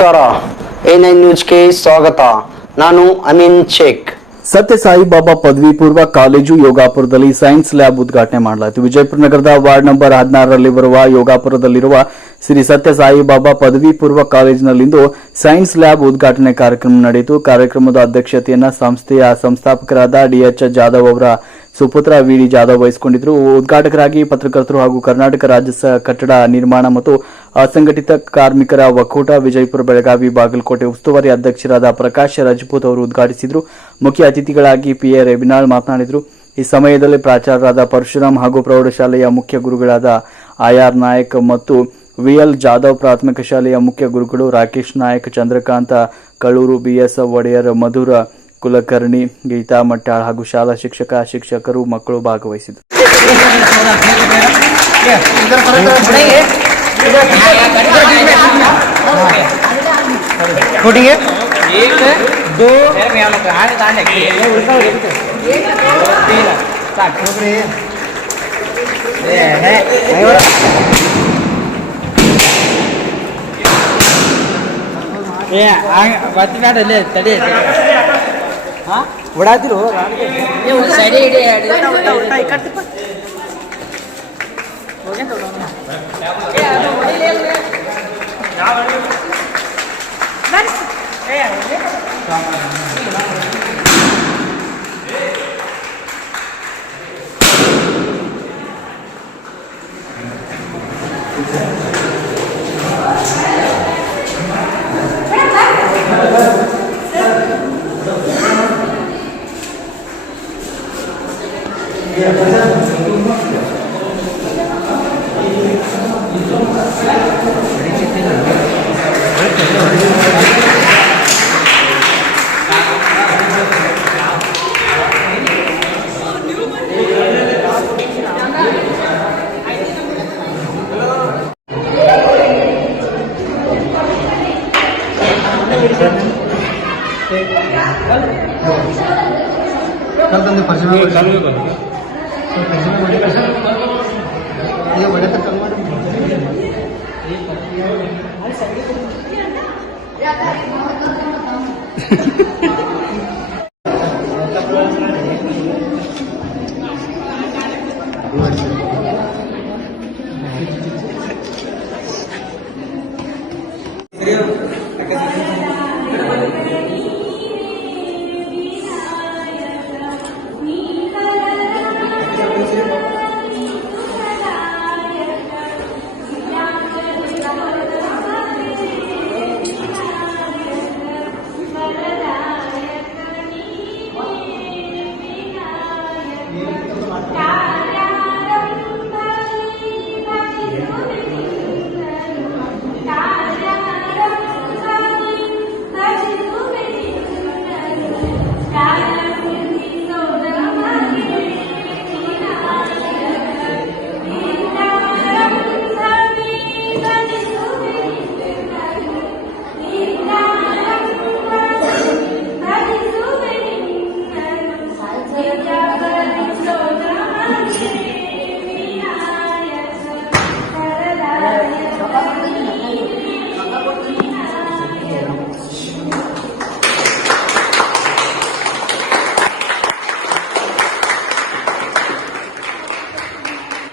ನಮಸ್ಕಾರ. A nine ನ್ಯೂಸ್ಗೆ ಸ್ವಾಗತ. ನಾನು ಅಮೀನ್ ಶೇಖ್. ಸತ್ಯಸಾಯಿ ಬಾಬಾ ಪದವಿ ಪೂರ್ವ ಕಾಲೇಜು ಯೋಗಾಪುರದಲ್ಲಿ ಸೈನ್ಸ್ ಲ್ಯಾಬ್ ಉದ್ಘಾಟನೆ ಮಾಡಲಾಯಿತು. ವಿಜಯಪುರ ನಗರದ ವಾರ್ಡ್ ನಂಬರ್ ಹದಿನಾರರಲ್ಲಿ ಬರುವ ಯೋಗಾಪುರದಲ್ಲಿರುವ ಶ್ರೀ ಸತ್ಯಸಾಯಿ ಬಾಬಾ ಪದವಿ ಪೂರ್ವ ಕಾಲೇಜಿನಲ್ಲಿಂದು ಸೈನ್ಸ್ ಲ್ಯಾಬ್ ಉದ್ಘಾಟನೆ ಕಾರ್ಯಕ್ರಮ ನಡೆಯಿತು. ಕಾರ್ಯಕ್ರಮದ ಅಧ್ಯಕ್ಷತೆಯನ್ನು ಸಂಸ್ಥೆಯ ಸಂಸ್ಥಾಪಕರಾದ ಡಿಎಚ್ ಜಾಧವ್ ಅವರ ಸುಪುತ್ರ ವಿಡಿ ಜಾಧವ್ ವಹಿಸಿಕೊಂಡಿದ್ದರು ಉದ್ಘಾಟಕರಾಗಿ ಪತ್ರಕರ್ತರು ಹಾಗೂ ಕರ್ನಾಟಕ ರಾಜ್ಯ ಕಟ್ಟಡ ನಿರ್ಮಾಣ ಮತ್ತು ಅಸಂಘಟಿತ ಕಾರ್ಮಿಕರ ಒಕ್ಕೂಟ ವಿಜಯಪುರ ಬೆಳಗಾವಿ ಬಾಗಲಕೋಟೆ ಉಸ್ತುವಾರಿ ಅಧ್ಯಕ್ಷರಾದ ಪ್ರಕಾಶ್ ರಜಪೂತ್ ಅವರು ಉದ್ಘಾಟಿಸಿದರು. ಮುಖ್ಯ ಅತಿಥಿಗಳಾಗಿ ಪಿಎ ರೆಬಿನಾಳ್ ಮಾತನಾಡಿದರು. ಈ ಸಮಯದಲ್ಲಿ ಪ್ರಾಚಾರ್ಯರಾದ ಪರಶುರಾಮ್ ಹಾಗೂ ಪ್ರೌಢಶಾಲೆಯ ಮುಖ್ಯ ಗುರುಗಳಾದ ಆಯಾರ್ ನಾಯಕ್ ಮತ್ತು ವಿಎಲ್ ಜಾಧವ್ ಪ್ರಾಥಮಿಕ ಶಾಲೆಯ ಮುಖ್ಯ ಗುರುಗಳು ರಾಕೇಶ್ ನಾಯಕ್, ಚಂದ್ರಕಾಂತ ಕಳೂರು ಬಿಎಸ್ ಒಡೆಯರ್, ಮಧುರ कुलकर्णी गीता मटा शाला शिक्षक शिक्षक मकलू भाग ஏ ஆ வத்தி வேட இல்ல தடி ಹಾಂ? ಓಡಾತಿರು ನೀವು ಸೈಡಿ ಇಡಿ ಕಲ್ತಂದೆ ಪರಿಚಯ Gracias. ಒಡೆ ತಕ್ಕ ಮಾಡಿ